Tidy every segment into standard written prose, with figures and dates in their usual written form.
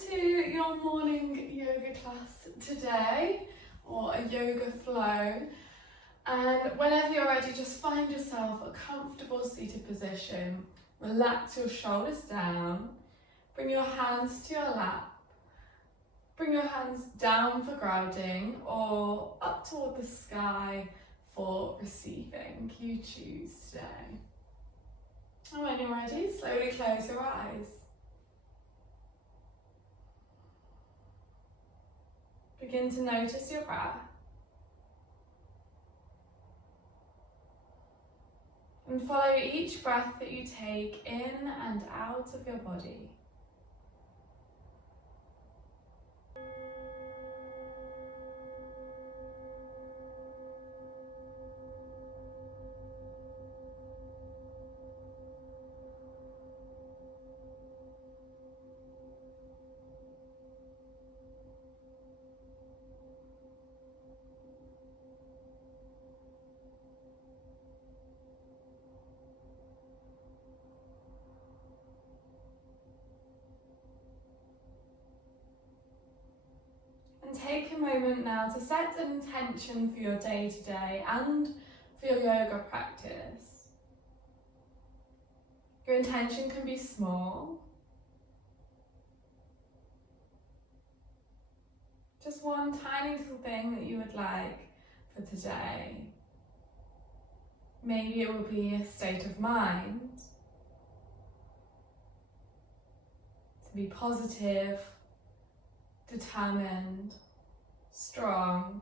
to your morning yoga class today, or a yoga flow. And whenever you're ready, just find yourself a comfortable seated position. Relax your shoulders down. Bring your hands to your lap. Bring your hands down for grounding or up toward the sky for receiving. You choose today. And when you're ready, slowly close your eyes. Begin to notice your breath. And follow each breath that you take in and out of your body. And take a moment now to set an intention for your day today and for your yoga practice. Your intention can be small. Just one tiny little thing that you would like for today. Maybe it will be a state of mind. To be positive, determined, strong,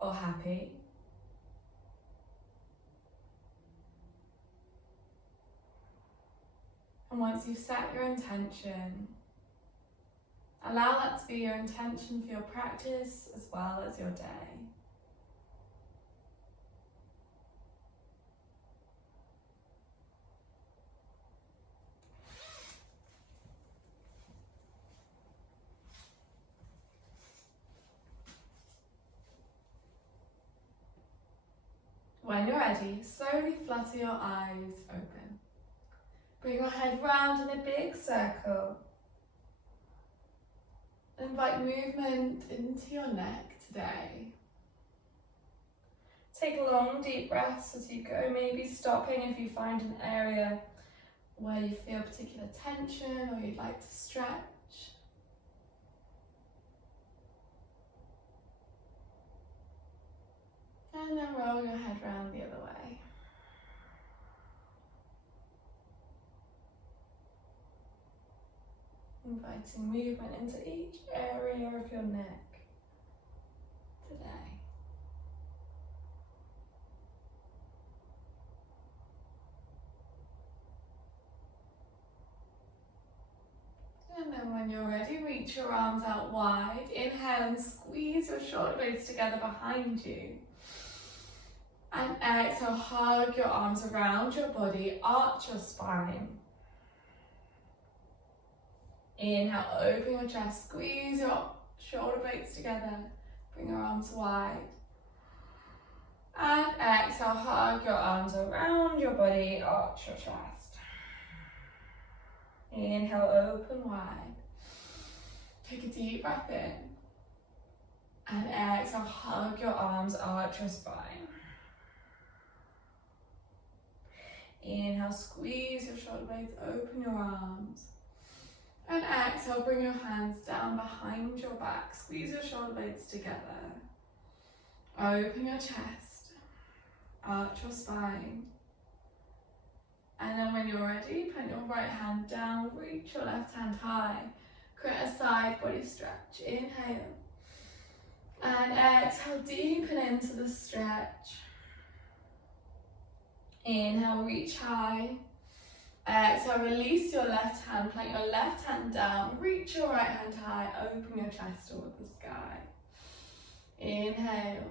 or happy. And once you've set your intention, allow that to be your intention for your practice as well as your day. When you're ready, slowly flutter your eyes open. Bring your head round in a big circle. Invite movement into your neck today. Take long deep breaths as you go, maybe stopping if you find an area where you feel particular tension or you'd like to stretch. And then roll your head round the other way. Inviting movement into each area of your neck today. And then when you're ready, reach your arms out wide. Inhale and squeeze your shoulder blades together behind you. And exhale, hug your arms around your body, arch your spine. Inhale, open your chest, squeeze your shoulder blades together, bring your arms wide. And exhale, hug your arms around your body, arch your chest. Inhale, open wide. Take a deep breath in. And exhale, hug your arms, arch your spine. Inhale, squeeze your shoulder blades, open your arms. And exhale, bring your hands down behind your back, squeeze your shoulder blades together. Open your chest, arch your spine. And then when you're ready, plant your right hand down, reach your left hand high. Create a side body stretch. Inhale. And exhale, deepen into the stretch. Inhale, reach high. Exhale, release your left hand, plant your left hand down, reach your right hand high, open your chest toward the sky. Inhale.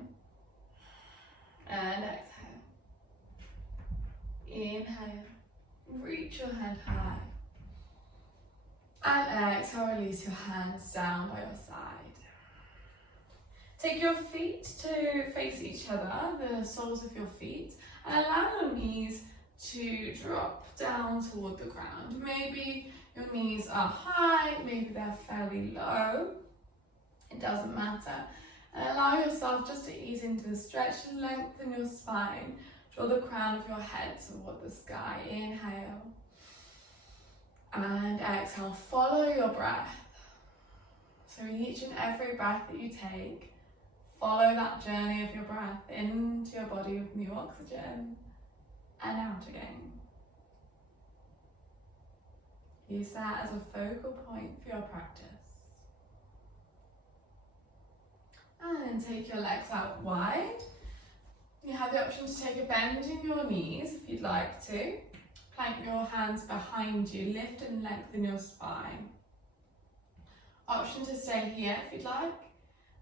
And exhale. Inhale, reach your hand high. And exhale, release your hands down by your side. Take your feet to face each other, the soles of your feet, and allow your knees to drop down toward the ground. Maybe your knees are high, maybe they're fairly low, it doesn't matter. And allow yourself just to ease into the stretch and lengthen your spine. Draw the crown of your head toward the sky. Inhale. And exhale. Follow your breath. So each and every breath that you take, follow that journey of your breath into your body with new oxygen and out again. Use that as a focal point for your practice. And then take your legs out wide. You have the option to take a bend in your knees if you'd like to. Plank your hands behind you, lift and lengthen your spine. Option to stay here if you'd like.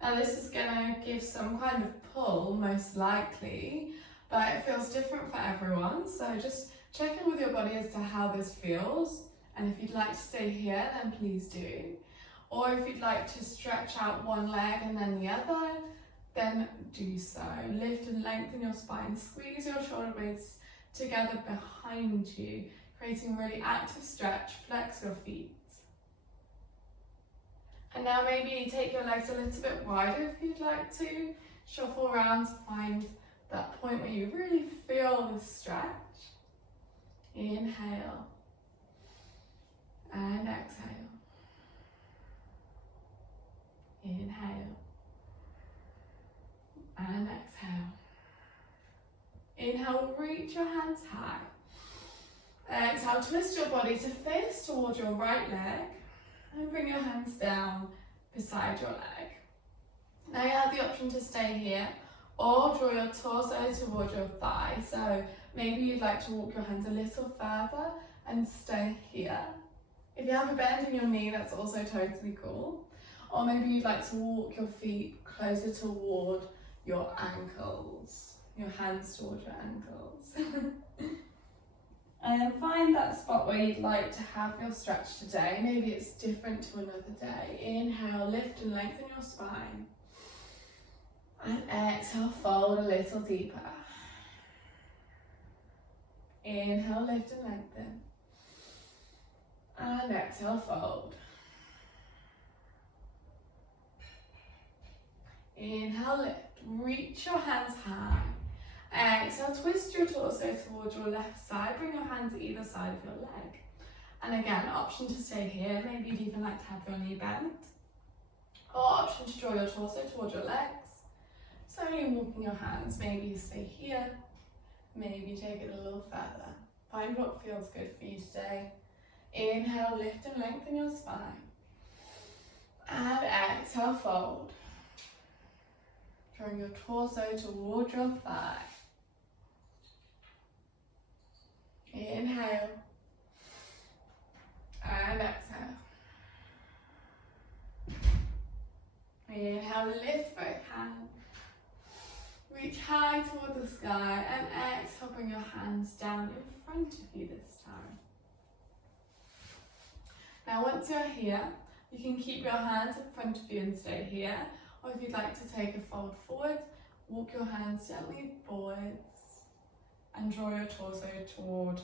Now this is going to give some kind of pull, most likely, but it feels different for everyone. So just check in with your body as to how this feels. And if you'd like to stay here, then please do. Or if you'd like to stretch out one leg and then the other, then do so. Lift and lengthen your spine. Squeeze your shoulder blades together behind you, creating a really active stretch. Flex your feet. And now maybe take your legs a little bit wider if you'd like to. Shuffle around to find that point where you really feel the stretch. Inhale. And exhale. Inhale. And exhale. Inhale, reach your hands high. Exhale, twist your body to face towards your right leg and bring your hands down beside your leg. Now you have the option to stay here or draw your torso towards your thigh. So maybe you'd like to walk your hands a little further and stay here. If you have a bend in your knee, that's also totally cool. Or maybe you'd like to walk your feet closer toward your ankles, your hands towards your ankles. And find that spot where you'd like to have your stretch today. Maybe it's different to another day. Inhale, lift and lengthen your spine. And exhale, fold a little deeper. Inhale, lift and lengthen. And exhale, fold. Inhale, lift. Reach your hands high. Exhale, twist your torso towards your left side. Bring your hands either side of your leg. And again, option to stay here. Maybe you'd even like to have your knee bent. Or option to draw your torso towards your legs. Slowly walking your hands. Maybe you stay here. Maybe take it a little further. Find what feels good for you today. Inhale, lift and lengthen your spine. And exhale, fold. Drawing your torso towards your thigh. Inhale. And exhale. Inhale, lift both hands. Reach high toward the sky and exhale, bring your hands down in front of you this time. Now once you're here, you can keep your hands in front of you and stay here. Or if you'd like to take a fold forward, walk your hands gently forwards and draw your torso toward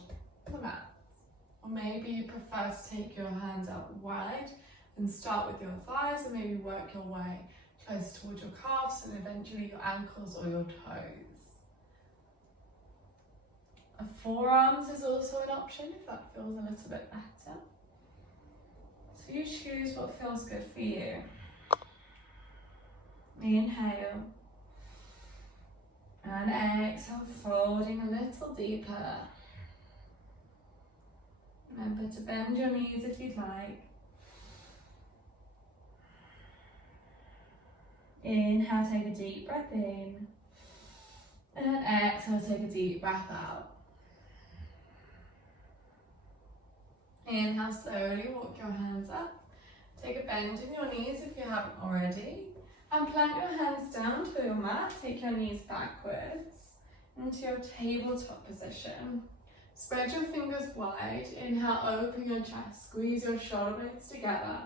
the mat. Or maybe you prefer to take your hands out wide and start with your thighs and maybe work your way close towards your calves and eventually your ankles or your toes. Forearms is also an option if that feels a little bit better. So you choose what feels good for you. Inhale. And exhale, folding a little deeper. Remember to bend your knees if you'd like. Inhale, take a deep breath in. And exhale, take a deep breath out. Inhale, slowly walk your hands up. Take a bend in your knees if you haven't already. And plant your hands down to your mat. Take your knees backwards into your tabletop position. Spread your fingers wide. Inhale, open your chest. Squeeze your shoulder blades together.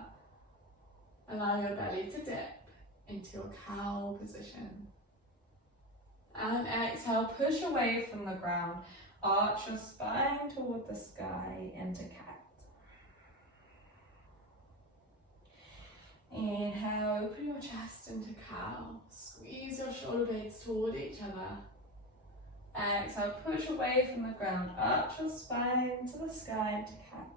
Allow your belly to dip into your cow position. And exhale, push away from the ground. Arch your spine toward the sky into cat. chest into cow. Squeeze your shoulder blades toward each other. Exhale, push away from the ground, arch your spine to the sky into cat.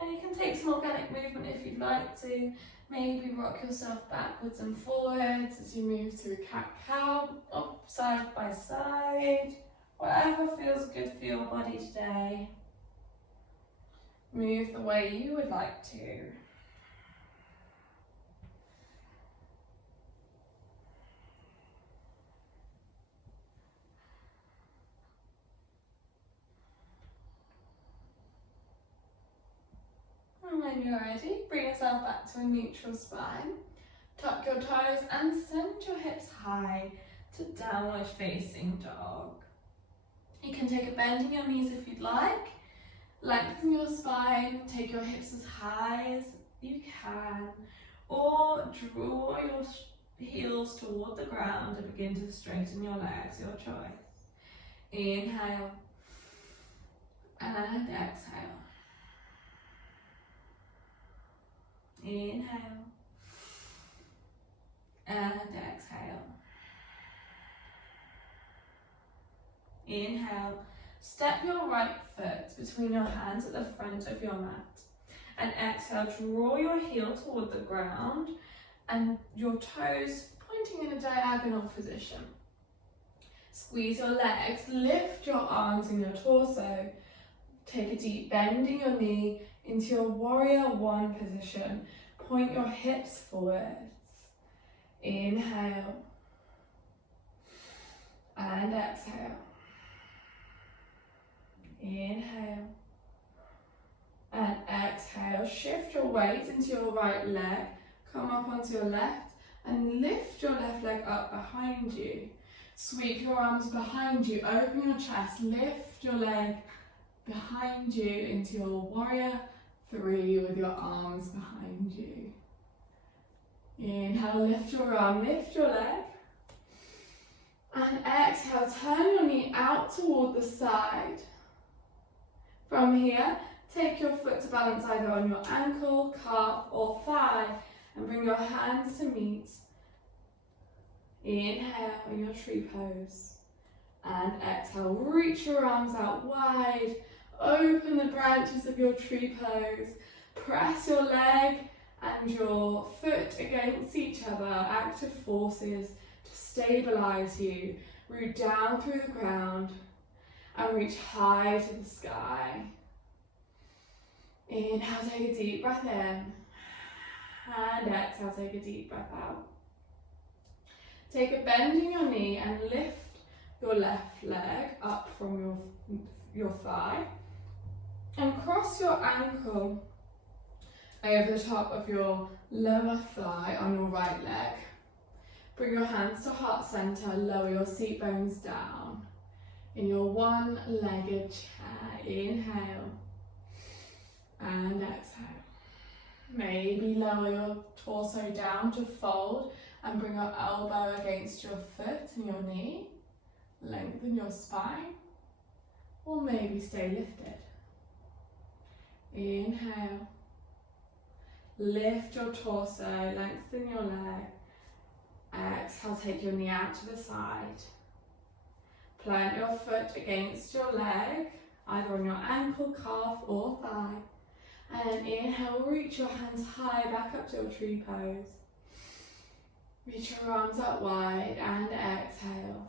And you can take some organic movement if you'd like to. Maybe rock yourself backwards and forwards as you move through cat-cow, up side by side. Whatever feels good for your body today. Move the way you would like to. And when you're ready, bring yourself back to a neutral spine. Tuck your toes and send your hips high to downward facing dog. You can take a bend in your knees if you'd like. Lengthen your spine, take your hips as high as you can, or draw your heels toward the ground and begin to straighten your legs, your choice. Inhale and exhale. Inhale and exhale. Inhale. Step your right foot between your hands at the front of your mat. And exhale, draw your heel toward the ground and your toes pointing in a diagonal position. Squeeze your legs, lift your arms and your torso. Take a deep bend in your knee into your warrior one position. Point your hips forwards. Inhale and exhale. Inhale and exhale. Shift your weight into your right leg. Come up onto your left and lift your left leg up behind you. Sweep your arms behind you. Open your chest. Lift your leg behind you into your warrior three with your arms behind you. Inhale, lift your arm, lift your leg. And exhale, turn your knee out toward the side. From here, take your foot to balance either on your ankle, calf or thigh and bring your hands to meet. Inhale in your tree pose. And exhale, reach your arms out wide. Open the branches of your tree pose. Press your leg and your foot against each other. Active forces to stabilize you. Root down through the ground and reach high to the sky. Inhale, take a deep breath in. And exhale, take a deep breath out. Take a bend in your knee and lift your left leg up from your thigh. And cross your ankle over the top of your lower thigh on your right leg. Bring your hands to heart center, lower your seat bones down. In your one-legged chair, inhale and exhale. Maybe lower your torso down to fold and bring your elbow against your foot and your knee. Lengthen your spine, or maybe stay lifted. Inhale, lift your torso, lengthen your leg. Exhale, take your knee out to the side. Plant your foot against your leg, either on your ankle, calf or thigh. And inhale, reach your hands high back up to your tree pose. Reach your arms up wide and exhale.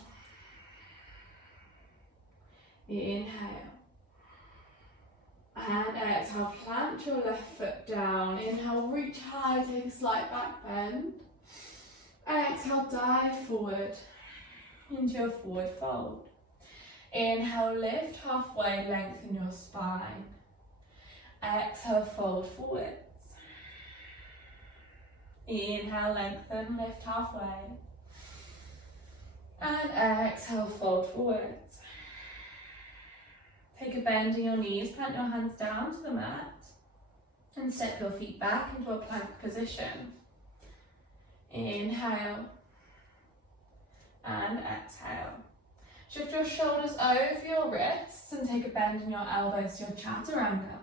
Inhale. And exhale, plant your left foot down. Inhale, reach high, take a slight back bend. Exhale, dive forward into your forward fold. Inhale, lift halfway, lengthen your spine. Exhale, fold forwards. Inhale, lengthen, lift halfway. And exhale, fold forwards. Take a bend in your knees, plant your hands down to the mat and step your feet back into a plank position. Inhale and exhale. Shift your shoulders over your wrists and take a bend in your elbows to your chaturanga.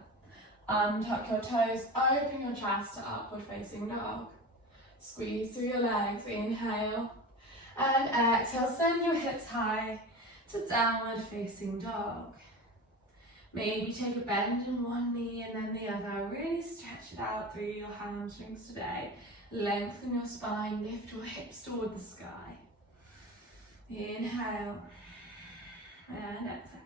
Untuck your toes, open your chest to upward facing dog. Squeeze through your legs, inhale. And exhale, send your hips high to downward facing dog. Maybe take a bend in one knee and then the other. Really stretch it out through your hamstrings today. Lengthen your spine, lift your hips toward the sky. Inhale and exhale.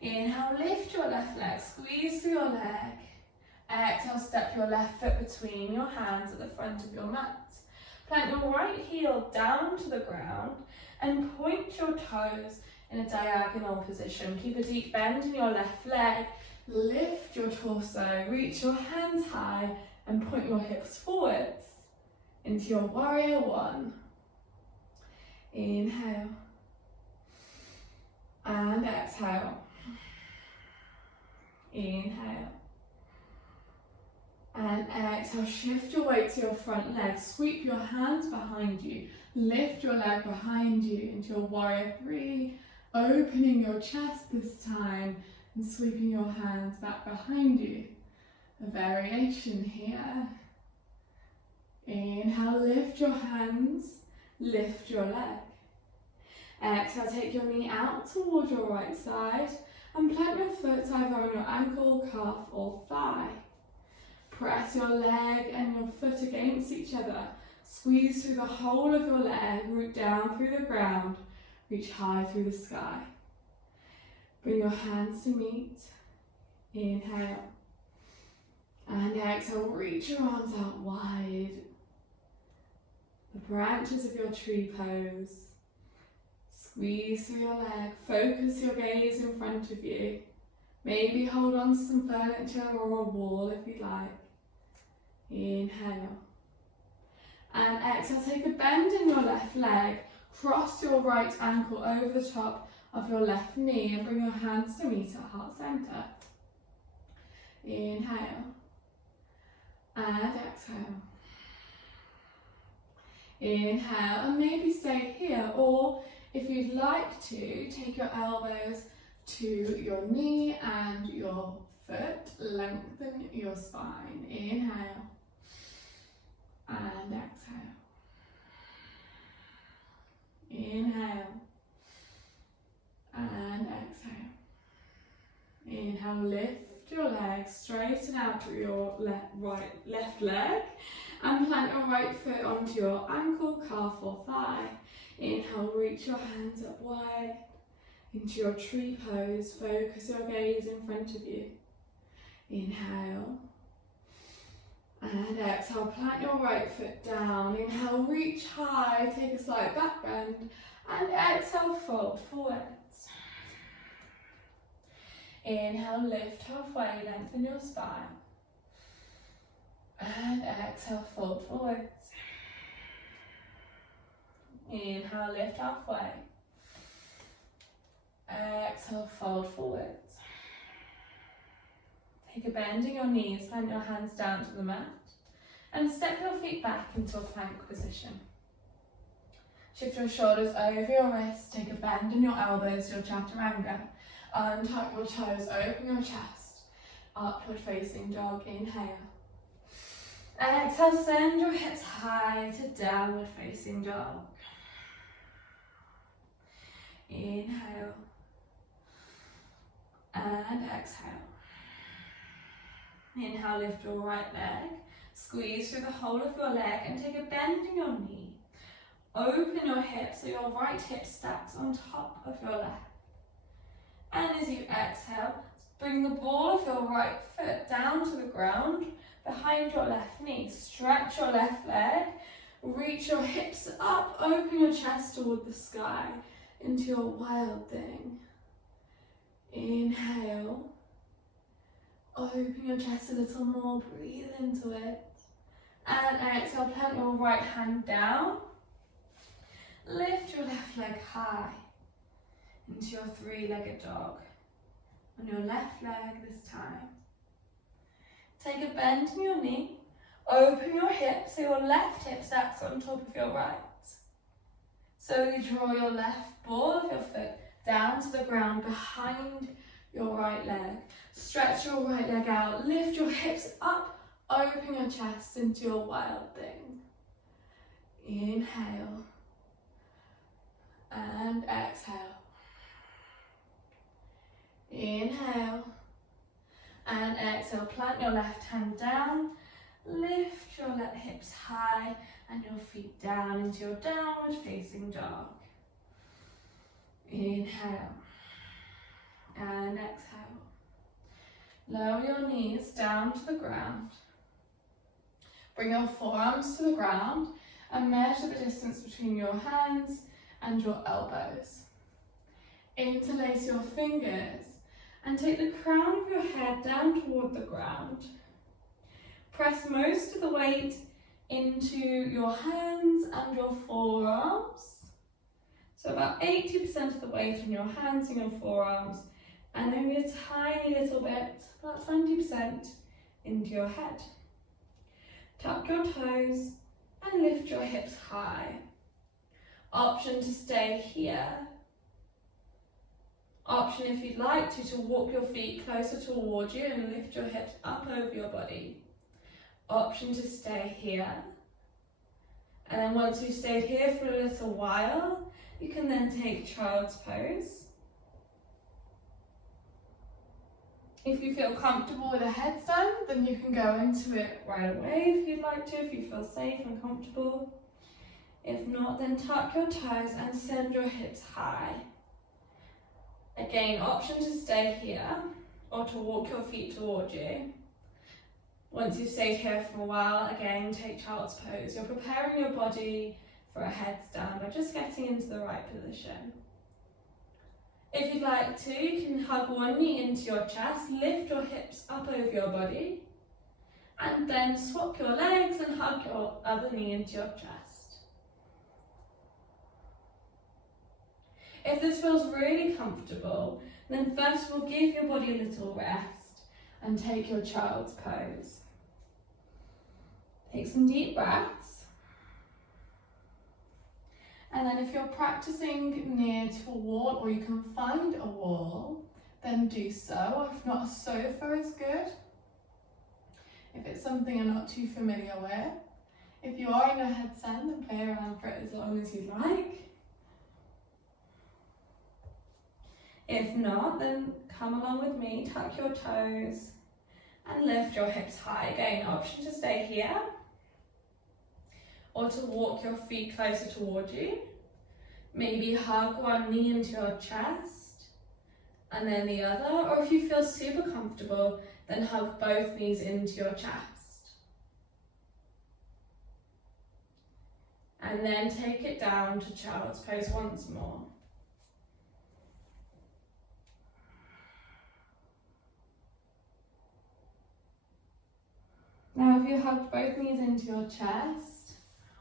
Inhale, lift your left leg, squeeze through your leg. Exhale, step your left foot between your hands at the front of your mat. Plant your right heel down to the ground and point your toes in a diagonal position. Keep a deep bend in your left leg. Lift your torso, reach your hands high and point your hips forwards into your warrior one. Inhale and exhale. Inhale and exhale. Shift your weight to your front leg. Sweep your hands behind you. Lift your leg behind you into your warrior three. Opening your chest this time and sweeping your hands back behind you. A variation here. Inhale, lift your hands, lift your leg. Exhale, take your knee out toward your right side and plant your foot either on your ankle, calf or thigh. Press your leg and your foot against each other. Squeeze through the whole of your leg, root down through the ground, reach high through the sky. Bring your hands to meet. Inhale. And exhale, reach your arms out wide. The branches of your tree pose. Squeeze through your leg, focus your gaze in front of you. Maybe hold on to some furniture or a wall if you like. Inhale. And exhale, take a bend in your left leg. Cross your right ankle over the top of your left knee and bring your hands to meet at heart center. Inhale. And exhale. Inhale and maybe stay here, or if you'd like to, take your elbows to your knee and your foot. Lengthen your spine. Inhale and exhale. Inhale and exhale. Inhale, lift your legs, straighten out through your left leg and plant your right foot onto your ankle, calf or thigh. Inhale, reach your hands up wide into your tree pose. Focus your gaze in front of you. Inhale and exhale, plant your right foot down. Inhale, reach high, take a slight back bend and exhale, fold forwards. Inhale, lift halfway, lengthen your spine. And exhale, fold forwards. Inhale, lift halfway. Exhale, fold forwards. Take a bend in your knees, plant your hands down to the mat. And step your feet back into a plank position. Shift your shoulders over your wrists, take a bend in your elbows, your chaturanga. Untuck your toes, open your chest. Upward facing dog, inhale. Exhale, send your hips high to downward facing dog. Inhale. And exhale. Inhale, lift your right leg. Squeeze through the whole of your leg and take a bend in your knee. Open your hips so your right hip stacks on top of your left. And as you exhale, bring the ball of your right foot down to the ground behind your left knee. Stretch your left leg, reach your hips up, open your chest toward the sky into your wild thing. Inhale, open your chest a little more, breathe into it. And exhale, plant your right hand down. Lift your left leg high into your three-legged dog. On your left leg this time. Take a bend in your knee. Open your hip so your left hip stacks on top of your right. Slowly draw your left ball of your foot down to the ground behind your right leg. Stretch your right leg out. Lift your hips up. Open your chest into your wild thing. Inhale and exhale. Inhale and exhale. Plant your left hand down. Lift your hips high and your feet down into your downward facing dog. Inhale and exhale. Lower your knees down to the ground. Bring your forearms to the ground and measure the distance between your hands and your elbows. Interlace your fingers and take the crown of your head down toward the ground. Press most of the weight into your hands and your forearms. So about 80% of the weight on your hands and your forearms, and only a tiny little bit, about 20%, into your head. Tuck your toes and lift your hips high. Option to stay here. Option, if you'd like to walk your feet closer towards you and lift your hips up over your body. Option to stay here. And then once you've stayed here for a little while, you can then take child's pose. If you feel comfortable with a headstand, then you can go into it right away if you'd like to, if you feel safe and comfortable. If not, then tuck your toes and send your hips high. Again, option to stay here or to walk your feet towards you. Once you've stayed here for a while, again, take child's pose. You're preparing your body for a headstand by just getting into the right position. If you'd like to, you can hug one knee into your chest, lift your hips up over your body, and then swap your legs and hug your other knee into your chest. If this feels really comfortable, then first we'll give your body a little rest and take your child's pose. Take some deep breaths. And then if you're practicing near to a wall or you can find a wall, then do so. If not, a sofa is good. If it's something you're not too familiar with. If you are in a headstand, then play around for it as long as you like. If not, then come along with me, tuck your toes and lift your hips high. Again, option to stay here or to walk your feet closer towards you. Maybe hug one knee into your chest and then the other, or if you feel super comfortable, then hug both knees into your chest. And then take it down to child's pose once more. Now if you hug both knees into your chest,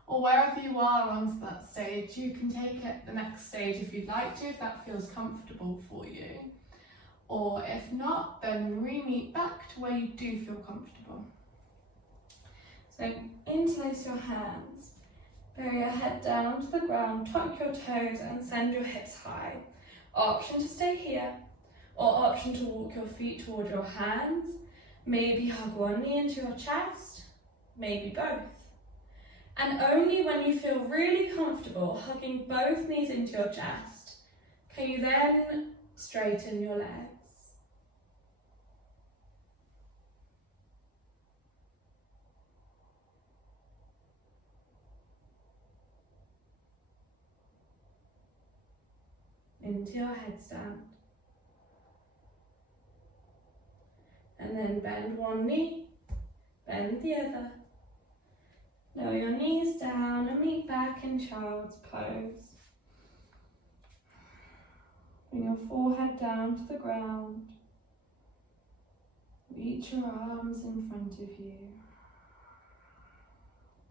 or wherever you are onto that stage, you can take it the next stage if you'd like to, if that feels comfortable for you. Or if not, then re-meet back to where you do feel comfortable. So interlace your hands, bury your head down to the ground, tuck your toes and send your hips high. Option to stay here, or option to walk your feet toward your hands. Maybe hug one knee into your chest, maybe both. And only when you feel really comfortable hugging both knees into your chest, can you then straighten your legs. Into your headstand. And then bend one knee, bend the other. Lower your knees down and meet back in child's pose. Bring your forehead down to the ground. Reach your arms in front of you.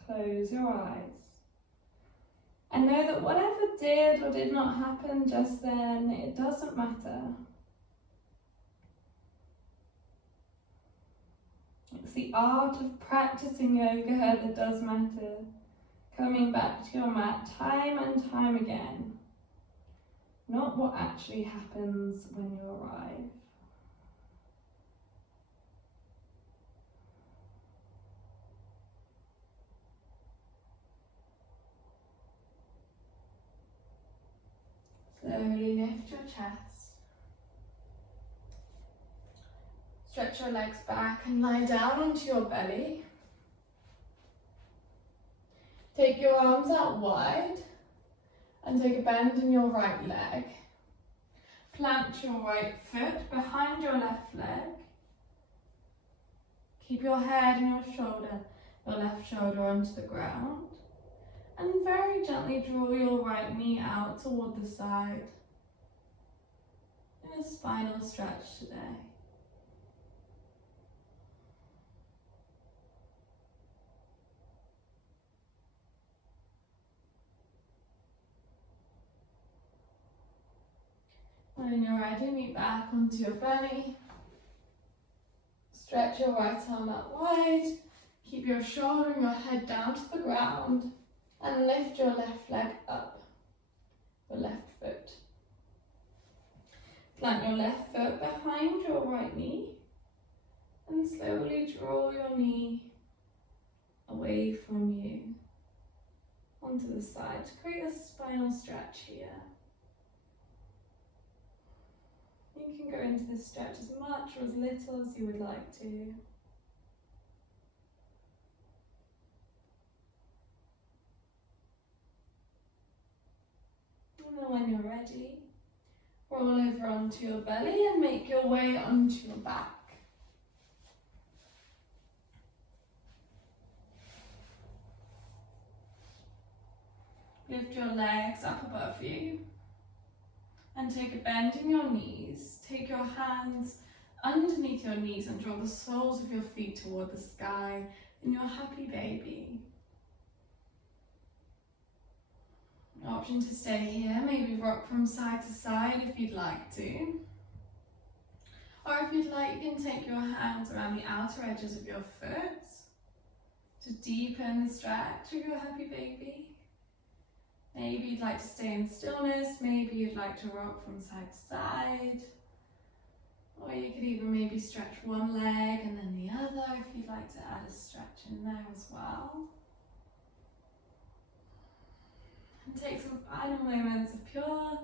Close your eyes. And know that whatever did or did not happen just then, it doesn't matter. It's the art of practicing yoga that does matter. Coming back to your mat time and time again. Not what actually happens when you arrive. Slowly lift your chest. Stretch your legs back and lie down onto your belly. Take your arms out wide and take a bend in your right leg. Plant your right foot behind your left leg. Keep your head and your left shoulder onto the ground. And very gently draw your right knee out toward the side in a spinal stretch today. When you're ready, meet back onto your belly. Stretch your right arm out wide. Keep your shoulder and your head down to the ground. And lift your left leg up, your left foot. Plant your left foot behind your right knee. And slowly draw your knee away from you onto the side to create a spinal stretch here. You can go into this stretch as much or as little as you would like to. And then when you're ready, roll over onto your belly and make your way onto your back. Lift your legs up above you and take a bend in your knees. Take your hands underneath your knees and draw the soles of your feet toward the sky in your happy baby. Option to stay here, maybe rock from side to side if you'd like to. Or if you'd like, you can take your hands around the outer edges of your foot to deepen the stretch of your happy baby. Maybe you'd like to stay in stillness, maybe you'd like to rock from side to side. Or you could even maybe stretch one leg and then the other if you'd like to add a stretch in there as well. And take some final moments of pure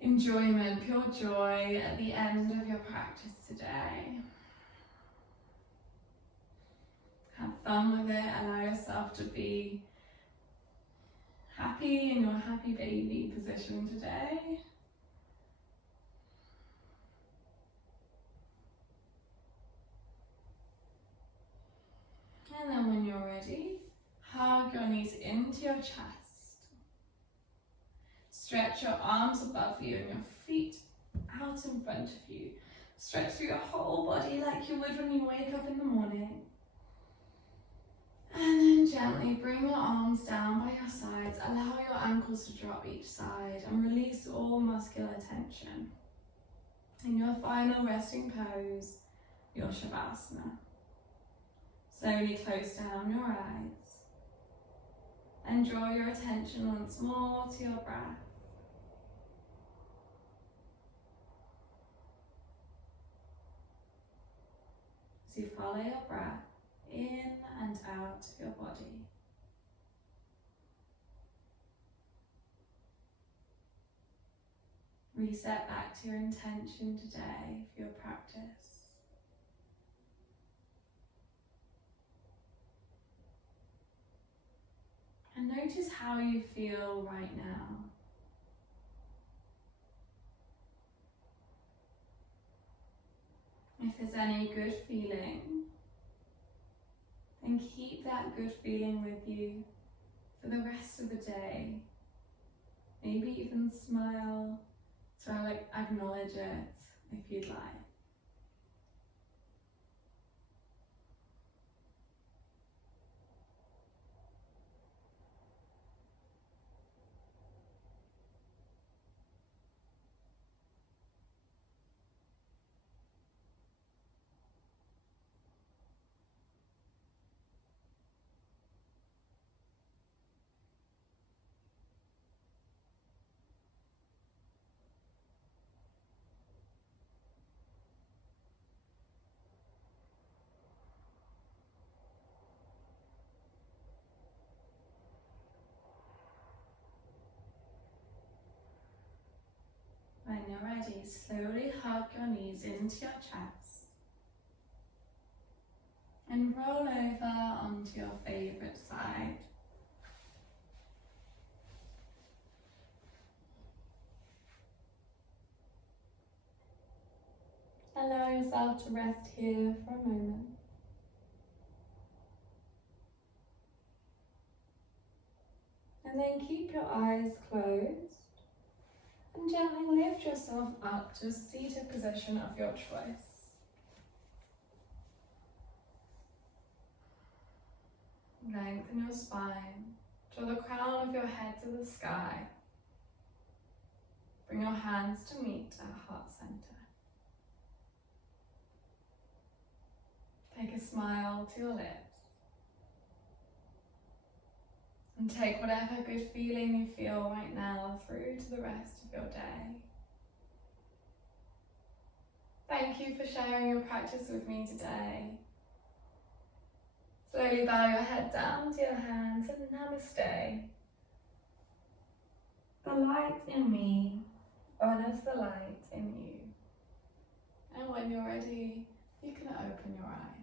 enjoyment, pure joy at the end of your practice today. Have fun with it, allow yourself to be happy in your happy baby position today. And then when you're ready, hug your knees into your chest. Stretch your arms above you and your feet out in front of you. Stretch through your whole body like you would when you wake up in the morning. And then gently bring your arms down by your sides. Allow your ankles to drop each side and release all muscular tension. In your final resting pose, your Shavasana. Slowly close down your eyes and draw your attention once more to your breath. As you follow your breath in and out of your body. Reset back to your intention today for your practice. And notice how you feel right now. If there's any good feeling, then keep that good feeling with you for the rest of the day. Maybe even smile to acknowledge it if you'd like. ready, slowly hug your knees into your chest and roll over onto your favourite side. Allow yourself to rest here for a moment. And then keep your eyes closed and gently lift yourself up to a seated position of your choice. Lengthen your spine, draw the crown of your head to the sky. Bring your hands to meet at heart center. Take a smile to your lips. And take whatever good feeling you feel right now through to the rest of your day. Thank you for sharing your practice with me today. Slowly bow your head down to your hands and namaste. The light in me honors the light in you. And when you're ready, you can open your eyes.